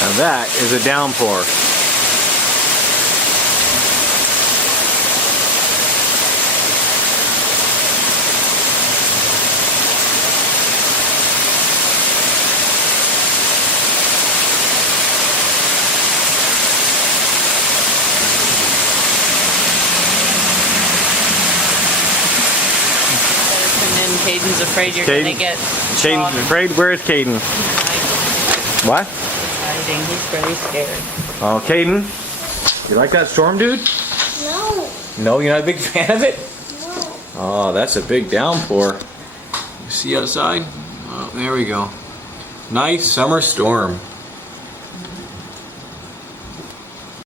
Now that is a downpour. And then Caden's afraid you're Caden- gonna get Caden's afraid? Where is Caden? What? hiding. He's very scared. Oh, Caden, you like that storm, dude? No. No, you're not a big fan of it? No. Oh, that's a big downpour. You see outside? Oh, there we go. Nice summer storm.